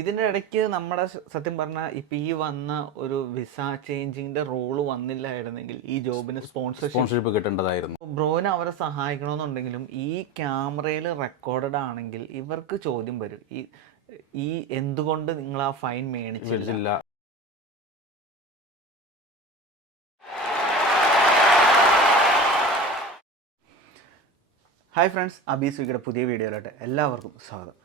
ഇതിൻ്റെ ഇടയ്ക്ക് നമ്മുടെ സത്യം പറഞ്ഞാൽ ഇപ്പം ഈ വന്ന ഒരു വിസ ചേഞ്ചിങ്ങിൻ്റെ റോള് വന്നില്ലായിരുന്നെങ്കിൽ ഈ ജോബിന് സ്പോൺസർഷിപ്പ് കിട്ടേണ്ടതായിരുന്നു. ബ്രോനെ അവരെ സഹായിക്കണമെന്നുണ്ടെങ്കിലും ഈ ക്യാമറയിൽ റെക്കോർഡഡ് ആണെങ്കിൽ ഇവർക്ക് ചോദ്യം വരും, ഈ എന്തുകൊണ്ട് നിങ്ങൾ ആ ഫൈൻ മേടിച്ചില്ല. ഹായ് ഫ്രണ്ട്സ്, അബീസ്വിക്കയുടെ പുതിയ വീഡിയോയിലോട്ട് എല്ലാവർക്കും സ്വാഗതം.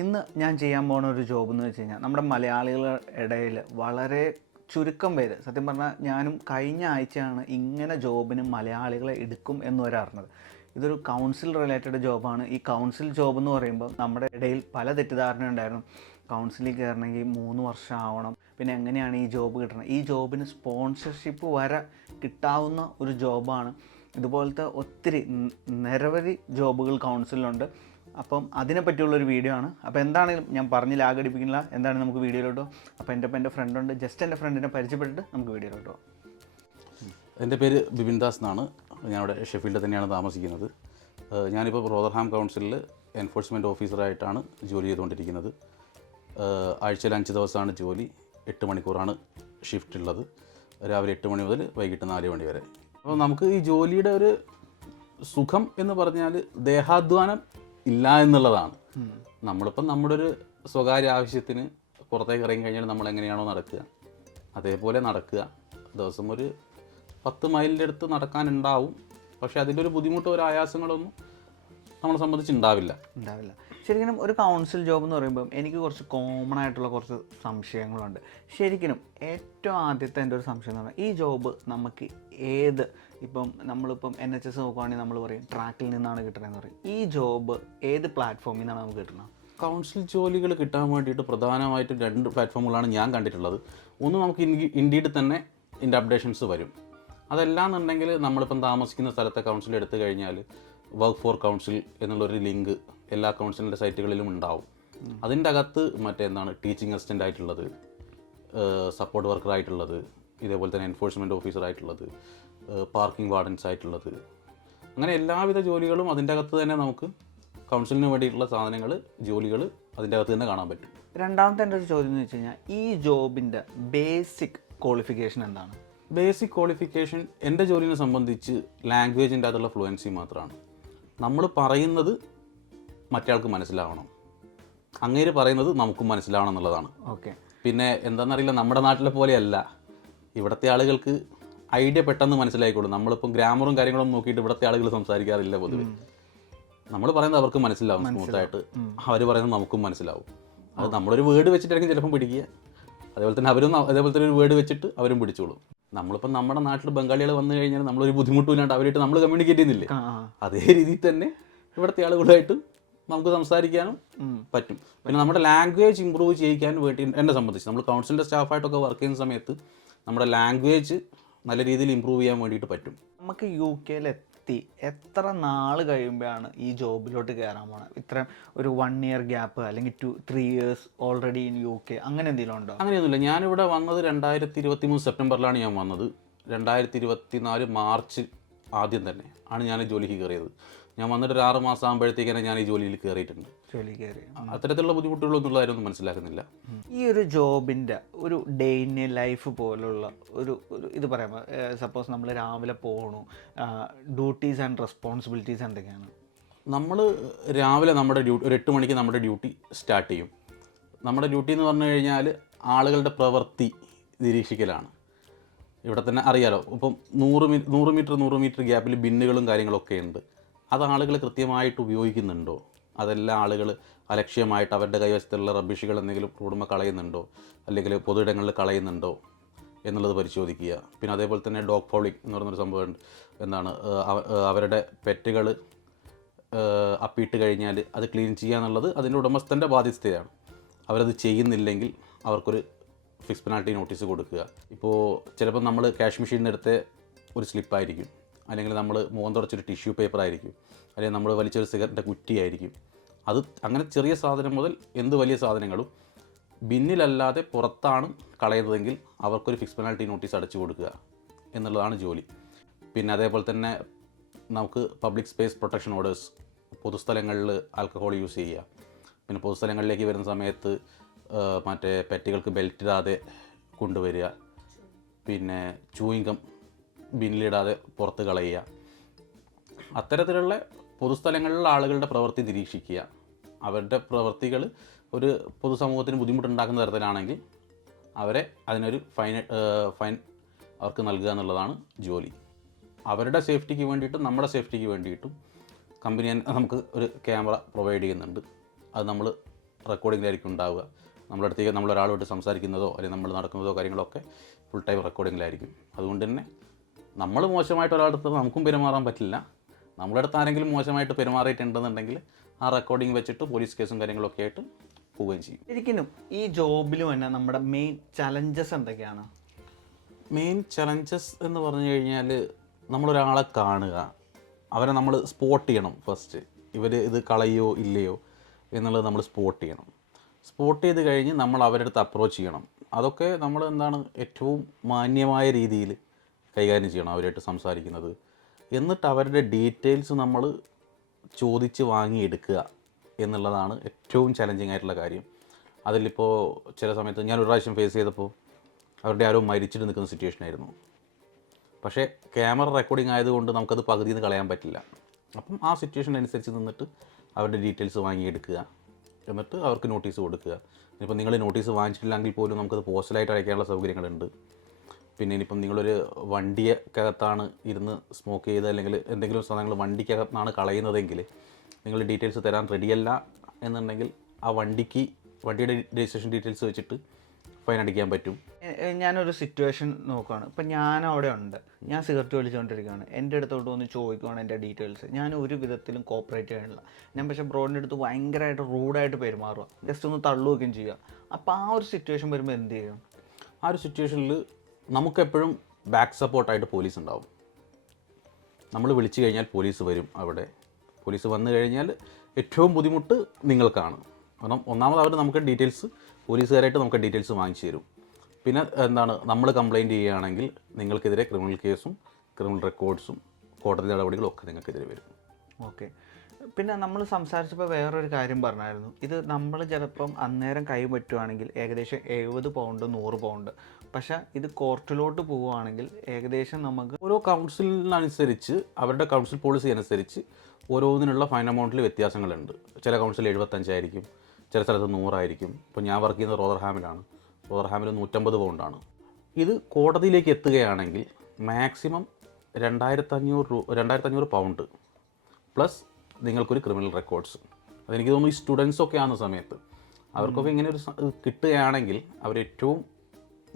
ഇന്ന് ഞാൻ ചെയ്യാൻ പോകുന്ന ഒരു ജോബ് എന്ന് വെച്ച് കഴിഞ്ഞാൽ നമ്മുടെ മലയാളികളുടെ ഇടയിൽ വളരെ ചുരുക്കം പേര്, സത്യം പറഞ്ഞാൽ ഞാനും കഴിഞ്ഞ ആഴ്ചയാണ് ഇങ്ങനെ ജോബിന് മലയാളികളെ എടുക്കും എന്ന് വരെ അറിഞ്ഞത്. ഇതൊരു കൗൺസിൽ റിലേറ്റഡ് ജോബാണ്. ഈ കൗൺസിൽ ജോബ് എന്ന് പറയുമ്പോൾ നമ്മുടെ ഇടയിൽ പല തെറ്റിദ്ധാരണ ഉണ്ടായിരുന്നു. കൗൺസിലിൽ കയറണമെങ്കിൽ 3 വർഷം ആവണം, പിന്നെ എങ്ങനെയാണ് ഈ ജോബ് കിട്ടുന്നത്. ഈ ജോബിന് സ്പോൺസർഷിപ്പ് വരെ കിട്ടാവുന്ന ഒരു ജോബാണ്. ഇതുപോലത്തെ ഒത്തിരി നിരവധി ജോബുകൾ കൗൺസിലുണ്ട്. അപ്പം അതിനെ പറ്റിയുള്ളൊരു വീഡിയോ ആണ്. അപ്പോൾ എന്താണെങ്കിലും ഞാൻ പറഞ്ഞ് ലാഗടിപ്പിക്കുന്നില്ല, എന്താണ് നമുക്ക് വീഡിയോയിലോട്ടോ. അപ്പോൾ എൻ്റെ ഫ്രണ്ടുണ്ട്, ജസ്റ്റ് എൻ്റെ ഫ്രണ്ടിനെ പരിചയപ്പെട്ടിട്ട് നമുക്ക് വീഡിയോയിലോട്ടോ. എൻ്റെ പേര് ബിപിൻ ദാസ് എന്നാണ്. ഞാനിവിടെ ഷെഫീൽഡിൽ തന്നെയാണ് താമസിക്കുന്നത്. ഞാനിപ്പോൾ റോദർഹാം കൗൺസിലിൽ എൻഫോഴ്സ്മെൻറ്റ് ഓഫീസറായിട്ടാണ് ജോലി ചെയ്തുകൊണ്ടിരിക്കുന്നത്. ആഴ്ചയിൽ 5 ദിവസമാണ് ജോലി. 8 മണിക്കൂറാണ് ഷിഫ്റ്റ് ഉള്ളത്. രാവിലെ 8 മണി മുതൽ വൈകിട്ട് 4 മണി വരെ. അപ്പോൾ നമുക്ക് ഈ ജോലിയുടെ ഒരു സുഖം എന്ന് പറഞ്ഞാൽ ദേഹാധ്വാനം ഇല്ല എന്നുള്ളതാണ്. നമ്മളിപ്പം നമ്മുടെ ഒരു സ്വകാര്യ ആവശ്യത്തിന് പുറത്തേക്ക് ഇറങ്ങി കഴിഞ്ഞാൽ നമ്മൾ എങ്ങനെയാണോ നടക്കുക അതേപോലെ നടക്കുക. ദിവസം ഒരു 10 മൈലിൻ്റെ അടുത്ത് നടക്കാനുണ്ടാവും. പക്ഷേ അതിൻ്റെ ഒരു ബുദ്ധിമുട്ടോ ഒരു ആയാസങ്ങളൊന്നും നമ്മളെ സംബന്ധിച്ച് ഉണ്ടാവില്ല. ശരിക്കും ഒരു കൗൺസിൽ ജോബ് എന്ന് പറയുമ്പം എനിക്ക് കുറച്ച് കോമൺ ആയിട്ടുള്ള കുറച്ച് സംശയങ്ങളുണ്ട്. ശരിക്കും ഏറ്റവും ആദ്യത്തെ എൻ്റെ ഒരു സംശയം എന്ന് പറഞ്ഞാൽ, ഈ ജോബ് നമുക്ക് നമ്മളിപ്പം NHS നോക്കുവാണെങ്കിൽ നമ്മൾ പറയും ട്രാക്കിൽ നിന്നാണ് കിട്ടുന്നതെന്ന് പറയും. ഈ ജോബ് ഏത് പ്ലാറ്റ്ഫോമിൽ നിന്നാണ് നമുക്ക് കിട്ടുന്നത്? കൗൺസിൽ ജോലികൾ കിട്ടാൻ വേണ്ടിയിട്ട് പ്രധാനമായിട്ടും 2 പ്ലാറ്റ്ഫോമുകളാണ് ഞാൻ കണ്ടിട്ടുള്ളത്. ഒന്ന്, നമുക്ക് ഇൻഡീഡ് തന്നെ ഇതിൻ്റെ അപ്ഡേഷൻസ് വരും. അതല്ലാന്നുണ്ടെങ്കിൽ നമ്മളിപ്പം താമസിക്കുന്ന സ്ഥലത്തെ കൗൺസിൽ എടുത്തു കഴിഞ്ഞാൽ വർക്ക് ഫോർ കൗൺസിൽ എന്നുള്ളൊരു ലിങ്ക് എല്ലാ കൗൺസിലിൻ്റെ സൈറ്റുകളിലും ഉണ്ടാവും. അതിൻ്റെ അകത്ത് ടീച്ചിങ് അസിസ്റ്റൻ്റ് ആയിട്ടുള്ളത്, സപ്പോർട്ട് വർക്കർ ആയിട്ടുള്ളത്, ഇതേപോലെ തന്നെ എൻഫോഴ്സ്മെൻറ്റ് ഓഫീസർ ആയിട്ടുള്ളത്, പാർക്കിംഗ് വാർഡൻസ് ആയിട്ടുള്ളത്, അങ്ങനെ എല്ലാവിധ ജോലികളും അതിൻ്റെ അകത്ത് തന്നെ നമുക്ക് കൗൺസിലിന് വേണ്ടിയിട്ടുള്ള ജോലികൾ അതിൻ്റെ അകത്ത് തന്നെ കാണാൻ പറ്റും. രണ്ടാമത്തെ എൻ്റെ ഒരു ചോദ്യം എന്ന് വെച്ച് കഴിഞ്ഞാൽ, ഈ ജോബിൻ്റെ ബേസിക് ക്വാളിഫിക്കേഷൻ എന്താണ്? ബേസിക് ക്വാളിഫിക്കേഷൻ എൻ്റെ ജോലിനെ സംബന്ധിച്ച് ലാംഗ്വേജിൻ്റെ അകത്തുള്ള ഫ്ലുവൻസി മാത്രമാണ്. നമ്മൾ പറയുന്നത് മറ്റേയാൾക്ക് മനസ്സിലാവണം, അങ്ങേര് പറയുന്നത് നമുക്കും മനസ്സിലാവണം എന്നുള്ളതാണ്. ഓക്കെ. പിന്നെ എന്താണെന്നറിയില്ല, നമ്മുടെ നാട്ടിലെ പോലെയല്ല. ഇവിടുത്തെ ആളുകൾക്ക് ഐഡിയ പെട്ടെന്ന് മനസ്സിലായിക്കോളും. നമ്മളിപ്പം ഗ്രാമറും കാര്യങ്ങളും നോക്കിയിട്ട് ഇവിടുത്തെ ആളുകൾ സംസാരിക്കാറില്ല പൊതുവെ. നമ്മൾ പറയുന്നത് അവർക്ക് മനസ്സിലാവും സ്മൂത്തായിട്ട്, അവർ പറയുന്നത് നമുക്കും മനസ്സിലാവും. അത് നമ്മളൊരു വേർഡ് വെച്ചിട്ടായിരിക്കും ചിലപ്പം പിടിക്കുക. അതേപോലെ തന്നെ അതേപോലെ തന്നെ ഒരു വേർഡ് വെച്ചിട്ട് അവരും പിടിച്ചോളും. നമ്മളിപ്പം നമ്മുടെ നാട്ടിൽ ബംഗാളികൾ വന്നു കഴിഞ്ഞാൽ നമ്മളൊരു ബുദ്ധിമുട്ടും ഇല്ലാണ്ട് അവരായിട്ട് നമ്മൾ കമ്മ്യൂണിക്കേറ്റ് ചെയ്യുന്നില്ലേ, അതേ രീതിയിൽ തന്നെ ഇവിടുത്തെ ആളുകളായിട്ട് നമുക്ക് സംസാരിക്കാനും പറ്റും. പിന്നെ നമ്മുടെ ലാംഗ്വേജ് ഇമ്പ്രൂവ് ചെയ്യിക്കാൻ വേണ്ടി എന്നെ സംബന്ധിച്ച് നമ്മൾ കൗൺസിലിൻ്റെ സ്റ്റാഫായിട്ടൊക്കെ വർക്ക് ചെയ്യുന്ന സമയത്ത് നമ്മുടെ ലാംഗ്വേജ് നല്ല രീതിയിൽ ഇമ്പ്രൂവ് ചെയ്യാൻ വേണ്ടിയിട്ട് പറ്റും. നമുക്ക് UK എത്ര നാൾ കഴിയുമ്പോഴാണ് ഈ ജോബിലോട്ട് കയറാൻ പോകണം? ഇത്രയും ഒരു 1 year ഗ്യാപ്പ് അല്ലെങ്കിൽ 3 years ഓൾറെഡി ഇൻ UK അങ്ങനെ എന്തെങ്കിലും ഉണ്ടോ? അങ്ങനെയൊന്നുമില്ല. ഞാനിവിടെ വന്നത് 2023 സെപ്റ്റംബറിലാണ് ഞാൻ വന്നത്. 2024 മാർച്ച് ആദ്യം തന്നെ ആണ് ഞാൻ ജോലിക്ക് കയറിയത്. ഞാൻ വന്നിട്ട് ഒരു 6 മാസം ആകുമ്പോഴത്തേക്കാണ് ഞാൻ ഈ ജോലിയിൽ കയറിയിട്ടുണ്ട്. അത്തരത്തിലുള്ള ബുദ്ധിമുട്ടുകളൊന്നും ആരും മനസ്സിലാക്കുന്നില്ല. ഈ ഒരു ജോബിൻ്റെ ഒരു ഡേ ഇൻ എ ലൈഫ് പോലുള്ള ഒരു ഇത് പറയാമോ? സപ്പോസ് നമ്മൾ രാവിലെ പോകണു, ഡ്യൂട്ടീസ് ആൻഡ് റെസ്പോൺസിബിലിറ്റീസ് എന്തൊക്കെയാണ്? നമ്മൾ രാവിലെ ഒരു 8 മണിക്ക് നമ്മുടെ ഡ്യൂട്ടി സ്റ്റാർട്ട് ചെയ്യും. നമ്മുടെ ഡ്യൂട്ടി എന്ന് പറഞ്ഞു കഴിഞ്ഞാൽ ആളുകളുടെ പ്രവൃത്തി നിരീക്ഷിക്കലാണ്. ഇവിടെ തന്നെ അറിയാലോ, ഇപ്പം 100 മീറ്റർ ഗ്യാപ്പിൽ ബിന്നുകളും കാര്യങ്ങളൊക്കെ ഉണ്ട്. അത് ആളുകൾ കൃത്യമായിട്ട് ഉപയോഗിക്കുന്നുണ്ടോ, അതെല്ലാം ആളുകൾ അലക്ഷ്യമായിട്ട് അവരുടെ കൈവശത്തുള്ള റബ്ബിഷുകൾ എന്തെങ്കിലും റോഡുമ്മ കളയുന്നുണ്ടോ അല്ലെങ്കിൽ പൊതുയിടങ്ങളിൽ കളയുന്നുണ്ടോ എന്നുള്ളത് പരിശോധിക്കുക. പിന്നെ അതേപോലെ തന്നെ ഡോഗ് ഫൗളിംഗ് എന്ന് പറയുന്നൊരു സംഭവമുണ്ട്. അവരുടെ പെറ്റുകൾ അപ്പിയിട്ട് കഴിഞ്ഞാൽ അത് ക്ലീൻ ചെയ്യുക എന്നുള്ളത് അതിൻ്റെ ഉടമസ്ഥൻ്റെ ബാധ്യതയാണ്. അവരത് ചെയ്യുന്നില്ലെങ്കിൽ അവർക്കൊരു ഫിക്സ് പെനാൽറ്റി നോട്ടീസ് കൊടുക്കുക. ഇപ്പോൾ ചിലപ്പോൾ നമ്മൾ ക്യാഷ് മെഷീനിൽ എടുത്ത ഒരു സ്ലിപ്പായിരിക്കും, അല്ലെങ്കിൽ നമ്മൾ മുഖം തുടച്ചൊരു ടിഷ്യൂ പേപ്പർ ആയിരിക്കും, അല്ലെങ്കിൽ നമ്മൾ വലിച്ചൊരു സിഗരറ്റിൻ്റെ കുറ്റിയായിരിക്കും. അത് അങ്ങനെ ചെറിയ സാധനം മുതൽ എന്ത് വലിയ സാധനങ്ങളും ബിന്നിലല്ലാതെ പുറത്താണ് കളയുന്നതെങ്കിൽ അവർക്കൊരു ഫിക്സ് പെനാൽറ്റി നോട്ടീസ് അടച്ചു കൊടുക്കുക എന്നുള്ളതാണ് ജോലി. പിന്നെ അതേപോലെ തന്നെ നമുക്ക് പബ്ലിക് സ്പേസ് പ്രൊട്ടക്ഷൻ ഓർഡേഴ്സ്, പൊതുസ്ഥലങ്ങളിൽ ആൽക്കഹോൾ യൂസ് ചെയ്യുക. പിന്നെ പൊതുസ്ഥലങ്ങളിലേക്ക് വരുന്ന സമയത്ത് മറ്റേ പെറ്റുകൾക്ക് ബെൽറ്റ് ഇടാതെ കൊണ്ടുവരിക, പിന്നെ ചൂയിങ്കം ബിന്നിലിടാതെ പുറത്ത് കളയുക, അത്തരത്തിലുള്ള പൊതുസ്ഥലങ്ങളിലുള്ള ആളുകളുടെ പ്രവൃത്തി നിരീക്ഷിക്കുക. അവരുടെ പ്രവൃത്തികൾ ഒരു പൊതുസമൂഹത്തിന് ബുദ്ധിമുട്ടുണ്ടാക്കുന്ന തരത്തിലാണെങ്കിൽ അവരെ അതിനൊരു ഫൈൻ അവർക്ക് നൽകുക എന്നുള്ളതാണ് ജോലി. അവരുടെ സേഫ്റ്റിക്ക് വേണ്ടിയിട്ടും നമ്മുടെ സേഫ്റ്റിക്ക് വേണ്ടിയിട്ടും കമ്പനി നമുക്ക് ഒരു ക്യാമറ പ്രൊവൈഡ് ചെയ്യുന്നുണ്ട്. അത് നമ്മൾ റെക്കോർഡിങ്ങിലായിരിക്കും ഉണ്ടാവുക. നമ്മുടെ അടുത്തേക്ക് നമ്മളൊരാളുമായിട്ട് സംസാരിക്കുന്നതോ അല്ലെങ്കിൽ നമ്മൾ നടക്കുന്നതോ കാര്യങ്ങളൊക്കെ ഫുൾ ടൈം റെക്കോർഡിങ്ങിലായിരിക്കും. അതുകൊണ്ട് തന്നെ നമ്മൾ മോശമായിട്ട് ഒരാളടുത്ത് നമുക്കും പെരുമാറാൻ പറ്റില്ല. നമ്മുടെ അടുത്ത് ആരെങ്കിലും മോശമായിട്ട് പെരുമാറിയിട്ടുണ്ടെന്നുണ്ടെങ്കിൽ ആ റെക്കോർഡിങ് വെച്ചിട്ട് പോലീസ് കേസും കാര്യങ്ങളൊക്കെ ആയിട്ട് പോവുകയും ചെയ്യും. ശരിക്കും ഈ ജോബിലും തന്നെ നമ്മുടെ മെയിൻ ചലഞ്ചസ് എന്തൊക്കെയാണ്? മെയിൻ ചലഞ്ചസ് എന്ന് പറഞ്ഞു കഴിഞ്ഞാൽ നമ്മളൊരാളെ കാണുക, അവരെ നമ്മൾ സ്പോട്ട് ചെയ്യണം. ഫസ്റ്റ് ഇവർ ഇത് കളയോ ഇല്ലയോ എന്നുള്ളത് നമ്മൾ സ്പോട്ട് ചെയ്യണം. സ്പോട്ട് ചെയ്ത് കഴിഞ്ഞ് നമ്മൾ അവരുടെ അടുത്ത് അപ്രോച്ച് ചെയ്യണം. അതൊക്കെ നമ്മൾ ഏറ്റവും മാന്യമായ രീതിയിൽ കൈകാര്യം ചെയ്യണം അവരായിട്ട് സംസാരിക്കുന്നത്. എന്നിട്ട് അവരുടെ ഡീറ്റെയിൽസ് നമ്മൾ ചോദിച്ച് വാങ്ങിയെടുക്കുക എന്നുള്ളതാണ് ഏറ്റവും ചലഞ്ചിങ് ആയിട്ടുള്ള കാര്യം. അതിലിപ്പോൾ ചില സമയത്ത് ഞാൻ ഒരു പ്രാവശ്യം ഫേസ് ചെയ്തപ്പോൾ അവരുടെ ആരോ മരിച്ചിട്ട് നിൽക്കുന്ന സിറ്റുവേഷൻ ആയിരുന്നു. പക്ഷേ ക്യാമറ റെക്കോർഡിംഗ് ആയതുകൊണ്ട് നമുക്കത് പകുതിയിൽ നിന്ന് കളയാൻ പറ്റില്ല. അപ്പം ആ സിറ്റുവേഷൻ അനുസരിച്ച് നിന്നിട്ട് അവരുടെ ഡീറ്റെയിൽസ് വാങ്ങിയെടുക്കുക, എന്നിട്ട് അവർക്ക് നോട്ടീസ് കൊടുക്കുക. ഇനിയിപ്പോൾ നിങ്ങൾ നോട്ടീസ് വാങ്ങിച്ചിട്ടില്ലെങ്കിൽ പോലും നമുക്കത് പോസ്റ്റലായിട്ട് അയക്കാനുള്ള സൗകര്യങ്ങളുണ്ട്. പിന്നെ ഇനിയിപ്പം നിങ്ങളൊരു വണ്ടിക്കകത്താണ് ഇരുന്ന് സ്മോക്ക് ചെയ്ത് അല്ലെങ്കിൽ എന്തെങ്കിലും സാധനങ്ങൾ വണ്ടിക്കകത്താണ് കളയുന്നതെങ്കിൽ നിങ്ങൾ ഡീറ്റെയിൽസ് തരാൻ റെഡിയല്ല എന്നുണ്ടെങ്കിൽ ആ വണ്ടിയുടെ രജിസ്ട്രേഷൻ ഡീറ്റെയിൽസ് വെച്ചിട്ട് ഫൈൻ അടിക്കാൻ പറ്റും. ഞാനൊരു സിറ്റുവേഷൻ നോക്കുകയാണ്. ഇപ്പം ഞാൻ അവിടെ ഉണ്ട്, ഞാൻ സിഗരറ്റ് വലിച്ചുകൊണ്ടിരിക്കുകയാണ്, എൻ്റെ അടുത്തോട്ട് വന്ന് ചോദിക്കുകയാണ് എൻ്റെ ഡീറ്റെയിൽസ്. ഞാൻ ഒരു വിധത്തിലും കോപ്പറേറ്റ് ചെയ്യണില്ല. ഞാൻ പക്ഷേ ബ്രോഡിൻ്റെ അടുത്ത് ഭയങ്കരമായിട്ട് റൂഡായിട്ട് പെരുമാറുക, ജസ്റ്റ് ഒന്ന് തള്ളുകയും ചെയ്യുക. അപ്പോൾ ആ ഒരു സിറ്റുവേഷൻ വരുമ്പോൾ എന്ത് ചെയ്യും? ആ ഒരു സിറ്റുവേഷനിൽ നമുക്കെപ്പോഴും ബാക്ക് സപ്പോർട്ടായിട്ട് പോലീസ് ഉണ്ടാവും. നമ്മൾ വിളിച്ചു കഴിഞ്ഞാൽ പോലീസ് വരും. അവിടെ പോലീസ് വന്നു കഴിഞ്ഞാൽ ഏറ്റവും ബുദ്ധിമുട്ട് നിങ്ങൾക്കാണ്. കാരണം ഒന്നാമത് അവർ നമുക്ക് ഡീറ്റെയിൽസ് പോലീസുകാരായിട്ട് നമുക്ക് ഡീറ്റെയിൽസ് വാങ്ങിച്ചു തരും. പിന്നെ നമ്മൾ കംപ്ലയിൻറ്റ് ചെയ്യുകയാണെങ്കിൽ നിങ്ങൾക്കെതിരെ ക്രിമിനൽ കേസും ക്രിമിനൽ റെക്കോർഡ്സും കോടതി നടപടികളും ഒക്കെ നിങ്ങൾക്കെതിരെ വരും. ഓക്കെ. പിന്നെ നമ്മൾ സംസാരിച്ചപ്പോൾ വേറൊരു കാര്യം പറഞ്ഞായിരുന്നു, ഇത് നമ്മൾ ചിലപ്പം അന്നേരം കൈ പറ്റുവാണെങ്കിൽ ഏകദേശം 70 പൗണ്ട് 100 പൗണ്ട്. പക്ഷേ ഇത് കോർട്ടിലോട്ട് പോവുകയാണെങ്കിൽ ഏകദേശം നമുക്ക് ഓരോ കൗൺസിലിനനുസരിച്ച് അവരുടെ കൗൺസിൽ പോളിസി അനുസരിച്ച് ഓരോന്നിനുള്ള ഫൈൻ എമൗണ്ടിൽ വ്യത്യാസങ്ങളുണ്ട്. ചില കൗൺസിൽ 75 ആയിരിക്കും, ചില സ്ഥലത്ത് 100 ആയിരിക്കും. ഇപ്പോൾ ഞാൻ വർക്ക് ചെയ്യുന്നത് റോദർഹാമിലാണ്. റോദർഹാമിൽ 150 പൗണ്ടാണ്. ഇത് കോടതിയിലേക്ക് എത്തുകയാണെങ്കിൽ മാക്സിമം 2500 പൗണ്ട് പ്ലസ് നിങ്ങൾക്കൊരു ക്രിമിനൽ റെക്കോർഡ്സ്. അതെനിക്ക് തോന്നുന്നു ഈ സ്റ്റുഡൻസൊക്കെ ആകുന്ന സമയത്ത് അവർക്കൊക്കെ ഇങ്ങനെ ഒരു കിട്ടുകയാണെങ്കിൽ അവരേറ്റവും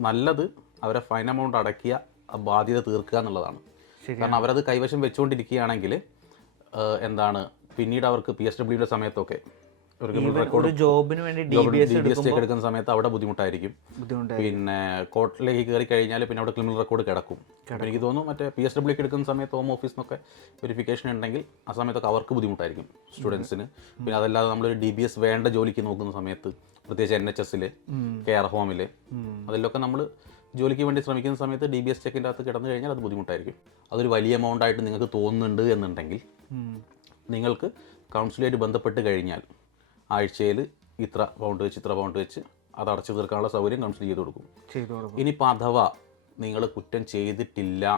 നല്ലത് അവരെ ഫൈൻ എമൗണ്ട് അടക്കിയ ബാധ്യത തീർക്കുക എന്നുള്ളതാണ്. കാരണം അവരത് കൈവശം വെച്ചുകൊണ്ടിരിക്കുകയാണെങ്കിൽ പിന്നീട് അവർക്ക് PSWയുടെ സമയത്തൊക്കെ ഒരു ജോബിന് വേണ്ടി DBS എടുക്കുന്ന സമയത്ത് അവിടെ ബുദ്ധിമുട്ടായിരിക്കും. പിന്നെ കോർട്ടിലേക്ക് കയറി കഴിഞ്ഞാൽ പിന്നെ അവിടെ ക്രിമിനൽ റെക്കോർഡ് കിടക്കും. എനിക്ക് തോന്നുന്നു മറ്റേ PSW എടുക്കുന്ന സമയത്ത് ഹോം ഓഫീസിൽ നിന്നൊക്കെ വെരിഫിക്കേഷൻ ഉണ്ടെങ്കിൽ ആ സമയത്തൊക്കെ അവർക്ക് ബുദ്ധിമുട്ടായിരിക്കും സ്റ്റുഡൻസിന്. പിന്നെ അതല്ലാതെ നമ്മളൊരു DBS വേണ്ട ജോലിക്ക് നോക്കുന്ന സമയത്ത് പ്രത്യേകിച്ച് NHSൽ കെയർ ഹോമിൽ അതിലൊക്കെ നമ്മൾ ജോലിക്ക് വേണ്ടി ശ്രമിക്കുന്ന സമയത്ത് DBS ചെക്കിൻ്റെ അകത്ത് കിടന്നു കഴിഞ്ഞാൽ അത് ബുദ്ധിമുട്ടായിരിക്കും. അതൊരു വലിയ എമൗണ്ട് ആയിട്ട് നിങ്ങൾക്ക് തോന്നുന്നുണ്ട് എന്നുണ്ടെങ്കിൽ നിങ്ങൾക്ക് കൗൺസിലുമായിട്ട് ബന്ധപ്പെട്ട് കഴിഞ്ഞാൽ ആഴ്ചയിൽ ഇത്ര പൗണ്ട് വെച്ച് അത് അടച്ചു തീർക്കാനുള്ള സൗകര്യം കൗൺസിൽ ചെയ്തു കൊടുക്കും. ഇനിയിപ്പോൾ അഥവാ നിങ്ങൾ കുറ്റം ചെയ്തിട്ടില്ല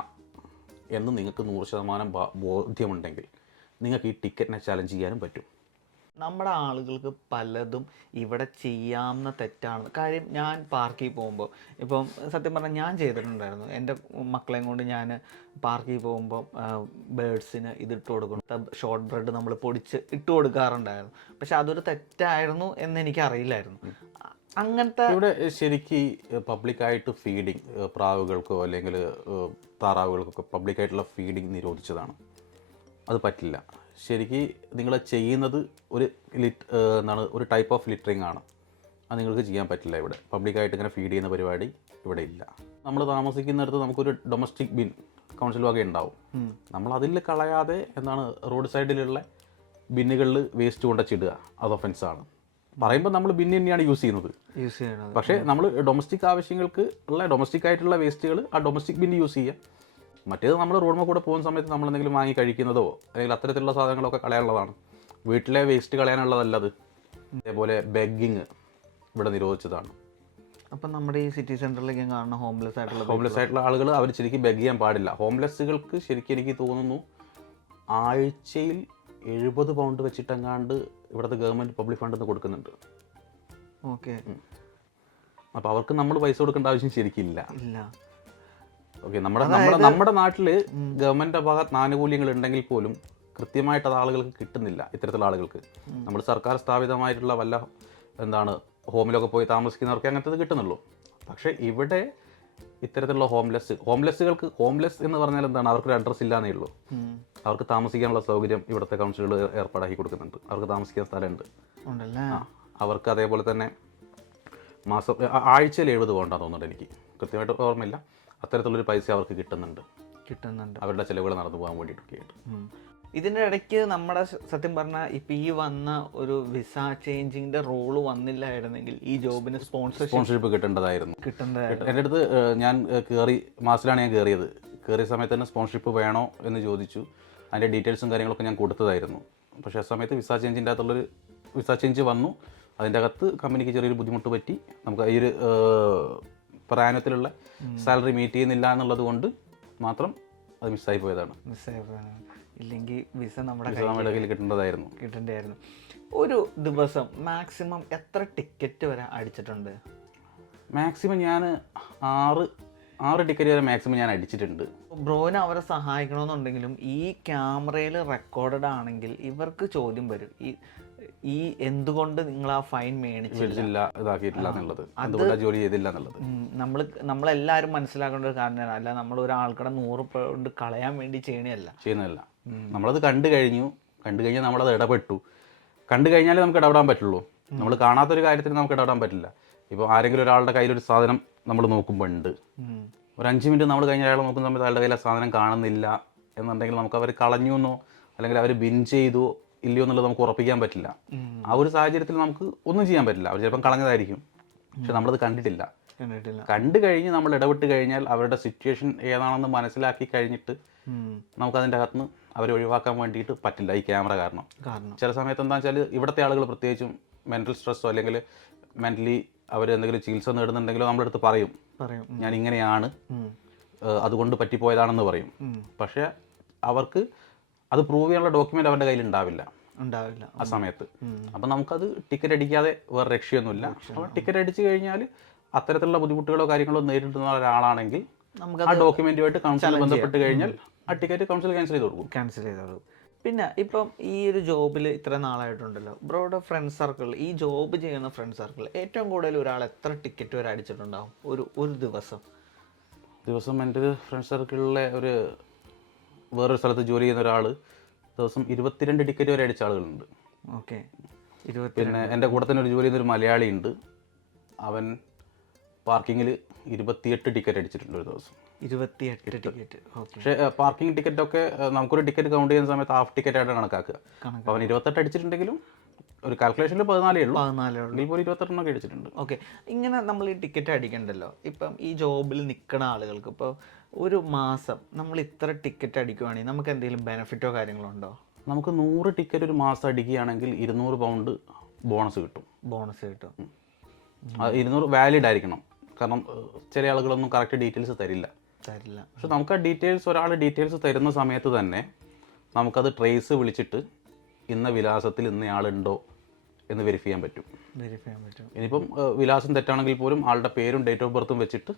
എന്ന് നിങ്ങൾക്ക് 100% ബോധ്യമുണ്ടെങ്കിൽ നിങ്ങൾക്ക് ഈ ടിക്കറ്റിനെ ചലഞ്ച് ചെയ്യാനും പറ്റും. നമ്മുടെ ആളുകൾക്ക് പലതും ഇവിടെ ചെയ്യാവുന്ന തെറ്റാണ്. കാര്യം ഞാൻ പാർക്കിൽ പോകുമ്പോൾ ഇപ്പം സത്യം പറഞ്ഞാൽ ഞാൻ ചെയ്തിട്ടുണ്ടായിരുന്നു. എൻ്റെ മക്കളെയും കൊണ്ട് ഞാൻ പാർക്കിൽ പോകുമ്പോൾ ബേഡ്സിന് ഇതിട്ട് കൊടുക്കണം, ഷോർട്ട് ബ്രെഡ് നമ്മൾ പൊടിച്ച് ഇട്ട് കൊടുക്കാറുണ്ടായിരുന്നു. പക്ഷെ അതൊരു തെറ്റായിരുന്നു എന്ന് എനിക്കറിയില്ലായിരുന്നു. അങ്ങനത്തെ ഇവിടെ ശരിക്കും പബ്ലിക്കായിട്ട് ഫീഡിങ് പ്രാവുകൾക്കോ അല്ലെങ്കിൽ താറാവുകൾക്കൊക്കെ പബ്ലിക്കായിട്ടുള്ള ഫീഡിങ് നിരോധിച്ചതാണ്. അത് പറ്റില്ല. ശരിക്കും നിങ്ങൾ ചെയ്യുന്നത് ഒരു ടൈപ്പ് ഓഫ് ലിറ്ററിങ് ആണ്. അത് നിങ്ങൾക്ക് ചെയ്യാൻ പറ്റില്ല. ഇവിടെ പബ്ലിക്കായിട്ട് ഇങ്ങനെ ഫീഡ് ചെയ്യുന്ന പരിപാടി ഇവിടെ ഇല്ല. നമ്മൾ താമസിക്കുന്നിടത്ത് നമുക്കൊരു ഡൊമസ്റ്റിക് ബിൻ കൗൺസിൽ വക ഉണ്ടാവും. നമ്മൾ അതിൽ കളയാതെ റോഡ് സൈഡിലുള്ള ബിന്നുകളിൽ വേസ്റ്റ് കൊണ്ടുവച്ചിടുക, അത് ഒഫൻസാണ്. പറയുമ്പോൾ നമ്മൾ ബിന്ന് തന്നെയാണ് യൂസ് ചെയ്യുന്നത്. പക്ഷേ നമ്മൾ ഡൊമസ്റ്റിക് ആവശ്യങ്ങൾക്ക് ഉള്ള ഡൊമസ്റ്റിക് ആയിട്ടുള്ള വേസ്റ്റുകൾ ആ ഡൊമസ്റ്റിക് ബിന്ന് യൂസ് ചെയ്യുക. മറ്റേത് നമ്മൾ റോഡിൽ കൂടെ പോകുന്ന സമയത്ത് നമ്മൾ എന്തെങ്കിലും വാങ്ങി കഴിക്കുന്നതോ അല്ലെങ്കിൽ അത്തരത്തിലുള്ള സാധനങ്ങളൊക്കെ കളയാനുള്ളതാണ്. വീട്ടിലെ വേസ്റ്റ് കളയാനുള്ളതല്ലത്. അതേപോലെ ബെഗ്ഗിങ്, ഇവിടെ നിരോധിച്ചതാണ്. അപ്പം നമ്മുടെ ഈ സിറ്റി സെൻറ്ററിലേക്ക് കാണുന്ന ഹോംലെസ് ആയിട്ടുള്ള ആളുകൾ അവർ ശരിക്കും ബെഗ് ചെയ്യാൻ പാടില്ല. ഹോംലെസ്സുകൾക്ക് ശരിക്കും എനിക്ക് തോന്നുന്നു ആഴ്ചയിൽ 70 പൗണ്ട് വെച്ചിട്ടെങ്ങാണ്ട് ഇവിടുത്തെ ഗവൺമെൻറ് പബ്ലിക് ഫണ്ടിൽ നിന്ന് കൊടുക്കുന്നുണ്ട്. ഓക്കെ. അപ്പോൾ അവർക്ക് നമ്മൾ പൈസ കൊടുക്കേണ്ട ആവശ്യം ശരിക്കില്ല. ഇല്ല. ഓക്കെ. നമ്മുടെ നാട്ടിൽ ഗവൺമെൻറ് ഭാഗത്ത് ആനുകൂല്യങ്ങൾ ഉണ്ടെങ്കിൽ പോലും കൃത്യമായിട്ട് അത് ആളുകൾക്ക് കിട്ടുന്നില്ല. ഇത്തരത്തിലുള്ള ആളുകൾക്ക് നമ്മൾ സർക്കാർ സ്ഥാപിതമായിട്ടുള്ള വല്ല ഹോമിലൊക്കെ പോയി താമസിക്കുന്നവർക്ക് അങ്ങനത്തെ കിട്ടുന്നുള്ളൂ. പക്ഷേ ഇവിടെ ഇത്തരത്തിലുള്ള ഹോംലെസ്സുകൾക്ക് ഹോംലെസ് എന്ന് പറഞ്ഞാൽ എന്താണ്, അവർക്കൊരു അഡ്രസ്സ് ഇല്ലാന്നേ ഉള്ളൂ. അവർക്ക് താമസിക്കാനുള്ള സൗകര്യം ഇവിടുത്തെ കൗൺസിലുകൾ ഏർപ്പാടാക്കി കൊടുക്കുന്നുണ്ട്. അവർക്ക് താമസിക്കാൻ സ്ഥലമുണ്ട്. അവർക്ക് അതേപോലെ തന്നെ ആഴ്ചയിൽ 70 പോകണ്ടാന്ന് തോന്നുന്നുണ്ട്, എനിക്ക് കൃത്യമായിട്ട് ഓർമ്മയില്ല. അത്തരത്തിലുള്ളൊരു പൈസ അവർക്ക് കിട്ടുന്നുണ്ട് അവരുടെ ചിലവുകൾ നടന്നു പോകാൻ വേണ്ടിയിട്ടൊക്കെ ആയിട്ട്. ഇതിൻ്റെ ഇടയ്ക്ക് നമ്മുടെ സത്യം പറഞ്ഞാൽ ഇപ്പം ഈ വന്ന ഒരു വിസ ചേഞ്ചിങ്ങിൻ്റെ റോള് വന്നില്ലായിരുന്നെങ്കിൽ ഈ ജോബിന് സ്പോൺസർഷിപ്പ് കിട്ടേണ്ടതായിരുന്നു. എൻ്റെ അടുത്ത് ഞാൻ മാസത്തിലാണ് ഞാൻ കയറിയ സമയത്ത് തന്നെ സ്പോൺസർഷിപ്പ് വേണോ എന്ന് ചോദിച്ചു. അതിൻ്റെ ഡീറ്റെയിൽസും കാര്യങ്ങളൊക്കെ ഞാൻ കൊടുത്തതായിരുന്നു. പക്ഷേ ആ സമയത്ത് വിസ ചേഞ്ചിൻ്റെ അകത്തുള്ളൊരു വിസ ചേഞ്ച് വന്നു. അതിൻ്റെ അകത്ത് കമ്പനിക്ക് ചെറിയൊരു ബുദ്ധിമുട്ട് പറ്റി. നമുക്ക് ഈ ഒരു പ്രായത്തിലുള്ള സാലറി മീറ്റ് ചെയ്യുന്നില്ല എന്നുള്ളത് കൊണ്ട് മാത്രം അത് മിസ്സായി പോയതാണ്. ഇല്ലെങ്കിൽ വിസ നമ്മുടെ കയ്യിൽ കിട്ടേണ്ടതായിരുന്നു. ഒരു ദിവസം മാക്സിമം എത്ര ടിക്കറ്റ് വരെ അടിച്ചിട്ടുണ്ട്? മാക്സിമം ഞാൻ 6 ടിക്കറ്റ് വരെ മാക്സിമം ഞാൻ അടിച്ചിട്ടുണ്ട്. ബ്രോനെ അവരെ സഹായിക്കണമെന്നുണ്ടെങ്കിലും ഈ ക്യാമറയിൽ റെക്കോർഡഡ് ആണെങ്കിൽ ഇവർക്ക് ചോദ്യം വരും, ഈ എന്തുകൊണ്ട് നിങ്ങൾ ആ ഫൈൻ മേടിച്ചില്ല, ഇതാക്കിയിട്ടില്ല എന്നുള്ളത്, അതുകൊണ്ട് ജോലി ചെയ്തില്ല എന്നുള്ളത് നമ്മളെല്ലാവരും മനസ്സിലാക്കേണ്ട ഒരു കാരണമാണ്. അല്ല നമ്മൾ ഒരാൾക്കടെ 100 കൊണ്ട് കളയാൻ വേണ്ടി ചെയ്യുന്നതല്ല. നമ്മളത് കണ്ടു കഴിഞ്ഞാൽ നമ്മളത് ഇടപെട്ടു. കണ്ടു കഴിഞ്ഞാലേ നമുക്ക് ഇടപെടാൻ പറ്റുള്ളൂ. നമ്മൾ കാണാത്തൊരു കാര്യത്തിന് നമുക്ക് ഇടപെടാൻ പറ്റില്ല. ഇപ്പോൾ ആരെങ്കിലും ഒരാളുടെ കയ്യിലൊരു സാധനം നമ്മൾ നോക്കുമ്പോൾ ഉണ്ട്, ഒരു 5 മിനിറ്റ് നമ്മൾ കഴിഞ്ഞ അയാളെ നോക്കുന്ന സമയത്ത് അയാളുടെ കയ്യിൽ ആ സാധനം കാണുന്നില്ല എന്നുണ്ടെങ്കിൽ നമുക്ക് അവർ കളഞ്ഞു എന്നോ അല്ലെങ്കിൽ അവർ ബിൻ ചെയ്തോ ഇല്ലയോ എന്നുള്ളത് നമുക്ക് ഉറപ്പിക്കാൻ പറ്റില്ല. ആ ഒരു സാഹചര്യത്തിൽ നമുക്ക് ഒന്നും ചെയ്യാൻ പറ്റില്ല. അവർ ചിലപ്പം കളഞ്ഞതായിരിക്കും, പക്ഷെ നമ്മളത് കണ്ടിട്ടില്ല. കണ്ടു കഴിഞ്ഞ് നമ്മൾ ഇടപെട്ട് കഴിഞ്ഞാൽ അവരുടെ സിറ്റുവേഷൻ ഏതാണെന്ന് മനസ്സിലാക്കി കഴിഞ്ഞിട്ട് നമുക്കതിൻ്റെ അകത്തുനിന്ന് അവരെ ഒഴിവാക്കാൻ വേണ്ടിയിട്ട് പറ്റില്ല ഈ ക്യാമറ കാരണം. ചില സമയത്ത് എന്താണെന്ന് വെച്ചാൽ ഇവിടുത്തെ ആളുകൾ പ്രത്യേകിച്ചും മെൻ്റൽ സ്ട്രെസ്സോ അല്ലെങ്കിൽ മെൻ്റലി അവർ എന്തെങ്കിലും ചികിത്സ നേടുന്നുണ്ടെങ്കിലോ നമ്മുടെ അടുത്ത് പറയും ഞാൻ ഇങ്ങനെയാണ്, അതുകൊണ്ട് പറ്റിപ്പോയതാണെന്ന് പറയും. പക്ഷേ അവർക്ക് അത് പ്രൂവ് ചെയ്യാനുള്ള ഡോക്യുമെൻ്റ് അവരുടെ കയ്യിൽ ഉണ്ടാവില്ല ആ സമയത്ത്. അപ്പം നമുക്കത് ടിക്കറ്റ് അടിക്കാതെ വേറെ രക്ഷയൊന്നുമില്ല. അപ്പോൾ ടിക്കറ്റ് അടിച്ചു കഴിഞ്ഞാൽ അത്തരത്തിലുള്ള ബുദ്ധിമുട്ടുകളോ കാര്യങ്ങളോ നേരിടുന്ന ഒരാളാണെങ്കിൽ ആ ഡോക്യുമെൻറ്റുമായിട്ട് കൗൺസിൽ ബന്ധപ്പെട്ട് കഴിഞ്ഞാൽ ആ ടിക്കറ്റ് കൗൺസിൽ ക്യാൻസൽ ചെയ്ത് കൊടുക്കും. പിന്നെ ഇപ്പം ഈ ഒരു ജോബിൽ ഇത്ര നാളായിട്ടുണ്ടല്ലോ, ബ്രോയുടെ ഫ്രണ്ട് സർക്കിൾ, ഈ ജോബ് ചെയ്യുന്ന ഫ്രണ്ട് സർക്കിൾ ഏറ്റവും കൂടുതൽ ഒരാൾ എത്ര ടിക്കറ്റ് വരെ അടിച്ചിട്ടുണ്ടാവും ഒരു ദിവസം? എൻ്റെ ഫ്രണ്ട് സർക്കിളിലെ വേറൊരു സ്ഥലത്ത് ജോലി ചെയ്യുന്ന ഒരാൾ ദിവസം 22 ടിക്കറ്റ് വരെ അടിച്ച ആളുകളുണ്ട്. ഓക്കെ. പിന്നെ എൻ്റെ കൂടെ തന്നെ ഒരു ജോലി ചെയ്യുന്നൊരു മലയാളി ഉണ്ട്. അവൻ പാർക്കിങ്ങിൽ 28 ടിക്കറ്റ് അടിച്ചിട്ടുണ്ട് ഒരു ദിവസം. 28 ടിക്കറ്റ്. പക്ഷേ പാർക്കിംഗ് ടിക്കറ്റൊക്കെ നമുക്കൊരു ടിക്കറ്റ് കൗണ്ട് ചെയ്യുന്ന സമയത്ത് ഹാഫ് ടിക്കറ്റ് ആയിട്ടാണ് കണക്കാക്കുക. അപ്പോൾ അവൻ 28 അടിച്ചിട്ടുണ്ടെങ്കിലും ഒരു കാൽക്കുലേഷനിൽ 14 ഉള്ളൂ. ഇപ്പോൾ 28 അടിച്ചിട്ടുണ്ട്. ഓക്കെ. ഇങ്ങനെ നമ്മൾ ഈ ടിക്കറ്റ് അടിക്കണ്ടല്ലോ, ഇപ്പം ഈ ജോബിൽ നിൽക്കുന്ന ആളുകൾക്ക് ഇപ്പോൾ ഒരു മാസം നമ്മൾ ഇത്ര ടിക്കറ്റ് അടിക്കുവാണെങ്കിൽ നമുക്ക് എന്തെങ്കിലും ബെനിഫിറ്റോ കാര്യങ്ങളോ ഉണ്ടോ? നമുക്ക് 100 ടിക്കറ്റ് ഒരു മാസം അടിക്കുകയാണെങ്കിൽ 200 പൗണ്ട് ബോണസ് കിട്ടും. 200 വാലിഡ് ആയിരിക്കണം. കാരണം ചില ആളുകളൊന്നും കറക്റ്റ് ഡീറ്റെയിൽസ് തരില്ല. പക്ഷെ നമുക്ക് ആ ഡീറ്റെയിൽസ് ഒരാൾ ഡീറ്റെയിൽസ് തരുന്ന സമയത്ത് തന്നെ നമുക്കത് ട്രേസ് വിളിച്ചിട്ട് ഇന്ന വിലാസത്തിൽ ഇന്നയാളുണ്ടോ എന്ന് വെരിഫൈ ചെയ്യാൻ പറ്റും. ഇനിയിപ്പം വിലാസം തെറ്റാണെങ്കിൽ പോലും ആളുടെ പേരും ഡേറ്റ് ഓഫ് ബർത്തും വെച്ചിട്ട്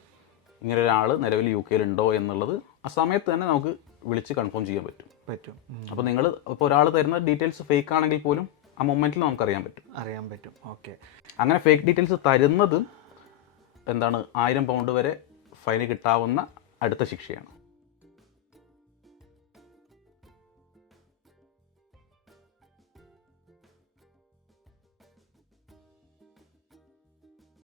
ഇങ്ങനെ ഒരാൾ നിലവിൽ UK ഉണ്ടോ എന്നുള്ളത് ആ സമയത്ത് തന്നെ നമുക്ക് വിളിച്ച് കൺഫേം ചെയ്യാൻ പറ്റും. അപ്പോൾ ഇപ്പോൾ ഒരാൾ തരുന്ന ഡീറ്റെയിൽസ് ഫേക്ക് ആണെങ്കിൽ പോലും ആ മൊമെൻറ്റിൽ നമുക്ക് അറിയാൻ പറ്റും. ഓക്കെ. അങ്ങനെ ഫേക്ക് ഡീറ്റെയിൽസ് തരുന്നത് 1000 പൗണ്ട് വരെ ഫൈന് കിട്ടാവുന്ന അടുത്ത ശിക്ഷയാണ്.